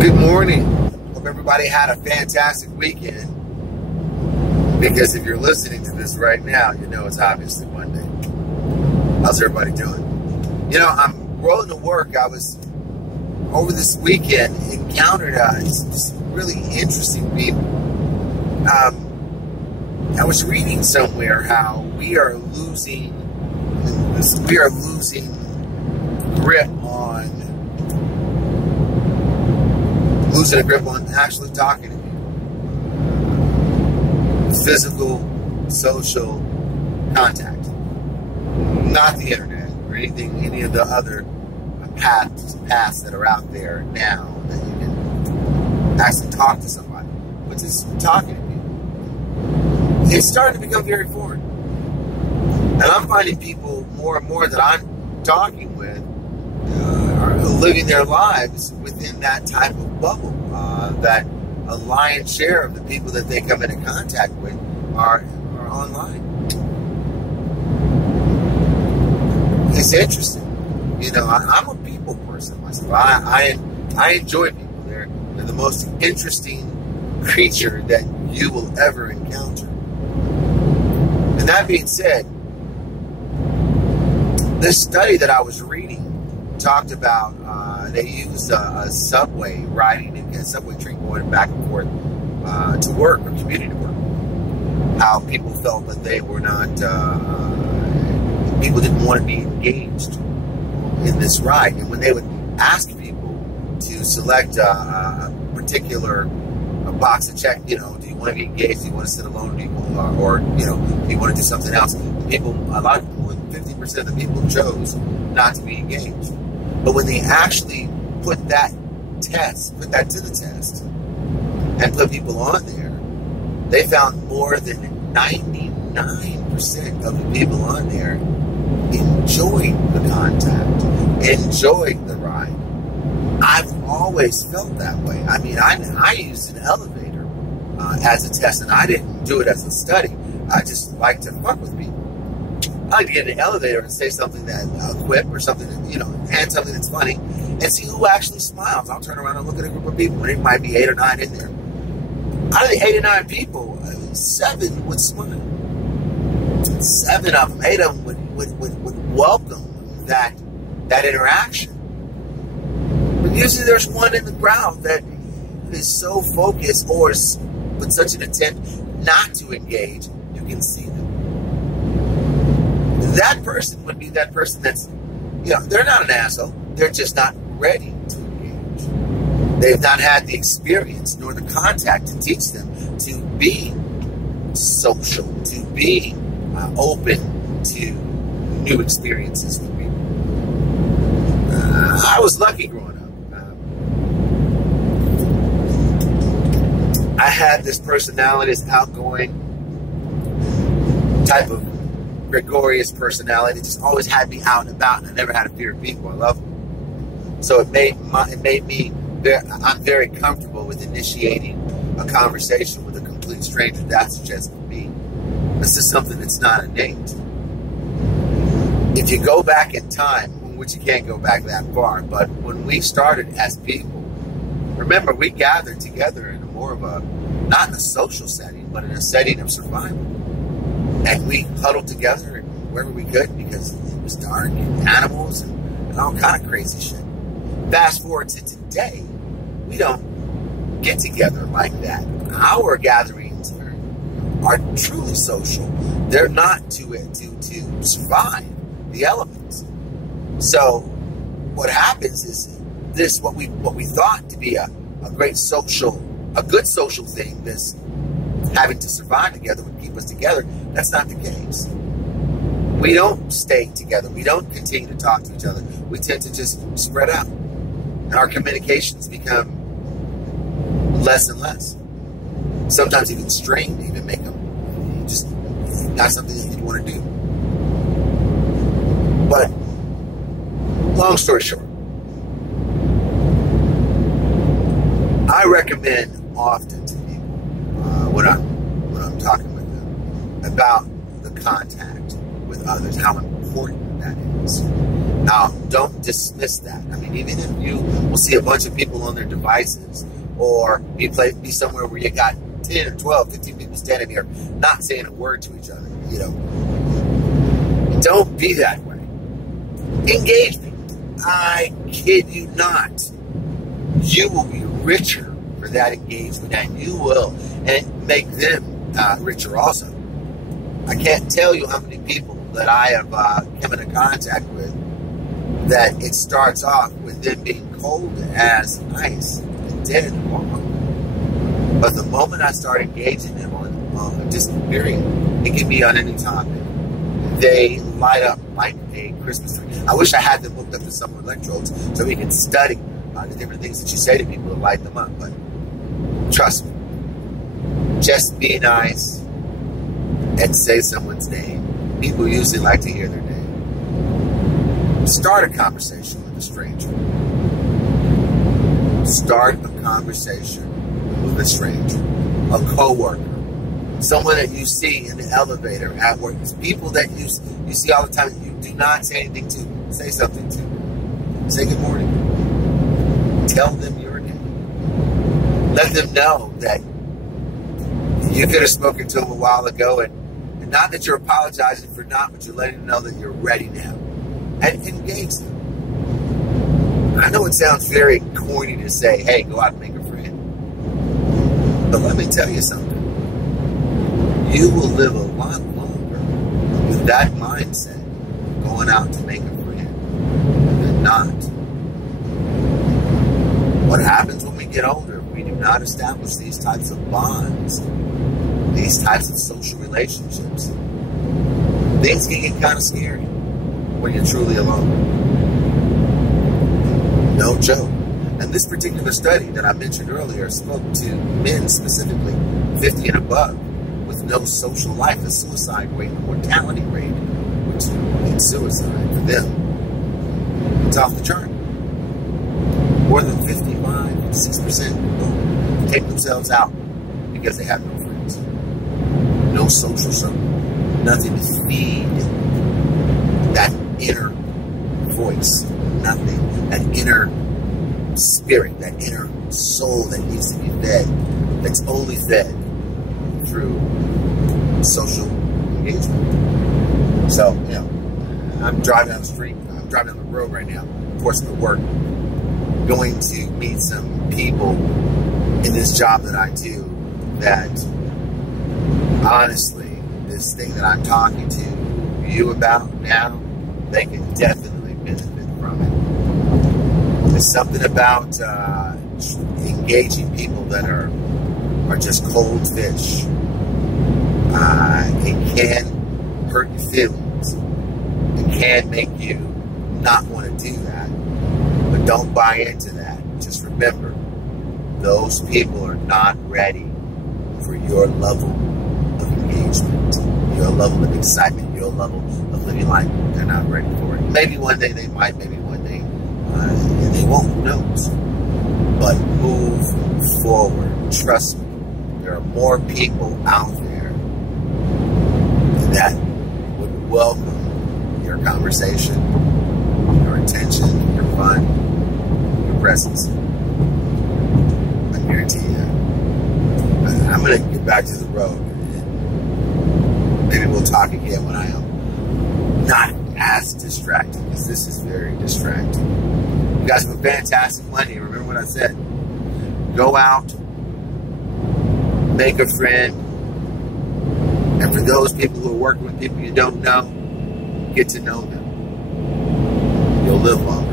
Good morning. Hope everybody had a fantastic weekend. Because if you're listening to this right now, you know it's obviously Monday. How's everybody doing? You know, I'm rolling to work. I was, over this weekend, encountered some really interesting people. I was reading somewhere how we are losing a grip on actually talking to people. Physical, social contact. Not the internet or any of the other paths that are out there now that you can actually talk to somebody. But just talking to people. It's starting to become very foreign. And I'm finding people more and more that I'm talking with are living their lives within that type of bubble. That a lion's share of the people that they come into contact with are online. It's interesting. You know, I'm a people person myself. I enjoy people. They're the most interesting creature that you will ever encounter. And that being said, this study that I was reading talked about they used a subway riding, a subway train going back and forth to work or commuting to work. How people felt that they were not, people didn't want to be engaged in this ride. And when they would ask people to select a particular box to check, you know, do you want to be engaged? Do you want to sit alone? Do you want, or you know, do you want to do something else? People, a lot of people, 50% of the people chose not to be engaged. But when they actually put that to the test, and put people on there, they found more than 99% of the people on there enjoyed the contact, enjoyed the ride. I've always felt that way. I mean, I used an elevator as a test, and I didn't do it as a study. I just like to fuck with people. I like to get in an elevator and say something that a quip or something, that, you know, and something that's funny, and see who actually smiles. I'll turn around and look at a group of people, and it might be 8 or 9 in there. Out of the 8 or 9 people, 7 would smile. 7 of them, 8 of them would welcome that interaction. But usually there's one in the crowd that is so focused or with such an attempt not to engage, you can see them. That person would be that person that's, you know, they're not an asshole. They're just not ready to engage. They've not had the experience nor the contact to teach them to be social, to be open to new experiences with people. I was lucky growing up. I had this personality, this outgoing type of gregarious personality. It just always had me out and about, and I never had a fear of people. I love them. So it made me I'm very comfortable with initiating a conversation with a complete stranger. That's just me. This is something that's not innate. If you go back in time, which you can't go back that far, but when we started as people, remember, we gathered together in more of a, not in a social setting, but in a setting of survival. And we huddled together wherever we could because it was dark, and animals, and all kind of crazy shit. Fast forward to today, we don't get together like that. Our gatherings are truly social. They're not to survive the elements. So what happens is this, what we thought to be a good social thing, this having to survive together would keep us together. That's not the case. We don't stay together. We don't continue to talk to each other. We tend to just spread out. And our communications become less and less. Sometimes even strained, even make them just not something that you want to do. But long story short, I recommend often to people when I'm talking with them about the contact with others, how important that is. Now, don't dismiss that. I mean, even if you will see a bunch of people on their devices, or be somewhere where you got 10 or 12, 15 people standing here not saying a word to each other, you know, don't be that way. Engage people. I kid you not. You will be richer for that engagement, and you will, and make them richer also. I can't tell you how many people that I have come into contact with that it starts off with them being cold as ice and dead and gone. But the moment I start engaging them on just period, it can be on any topic, they light up like a Christmas tree. I wish I had them hooked up to some electrodes so we can study the different things that you say to people to light them up. But trust me, just be nice and say someone's name. People usually like to hear their name. Start a conversation with a stranger. Start a conversation with a stranger, a coworker, someone that you see in the elevator at work. People that you see all the time that you do not say anything to. Say something to. Say good morning. Tell them your name. Let them know that you could have spoken to them a while ago, and not that you're apologizing for not, but you're letting them know that you're ready now. And engage them. I know it sounds very corny to say, hey, go out and make a friend. But let me tell you something. You will live a lot longer with that mindset of going out to make a friend than not. What happens when we get older if we do not establish these types of bonds, these types of social relationships? Things can get kind of scary when you're truly alone. No joke. And this particular study that I mentioned earlier spoke to men specifically, 50 and above, with no social life. The suicide rate, the mortality rate, which means suicide for them, it's off the chart. More than 56% take themselves out because they have no friends. No social circle. Nothing to feed that inner voice. Nothing. That inner spirit, that inner soul that needs to be fed. That's only fed through social engagement. So, you know, I'm driving down the street. I'm driving down the road right now. Of course, to work. Going to meet some people in this job that I do that honestly, this thing that I'm talking to you about now, they can definitely benefit from it. There's something about engaging people that are just cold fish. It can hurt your feelings. It can make you not want to do that. But don't buy into that. Just remember, those people are not ready for your level of engagement, your level of excitement, your level of living life. They're not ready for it. Maybe one day they might, maybe one day they won't, who knows. But move forward. Trust me, there are more people out there that would welcome your conversation, your attention, your fun, your presence. I guarantee you. I'm going to get back to the road. Maybe we'll talk again when I am not as distracted, because this is very distracting. You guys have a fantastic Monday. Remember what I said. Go out, make a friend, and for those people who are working with people you don't know, get to know them. You'll live long.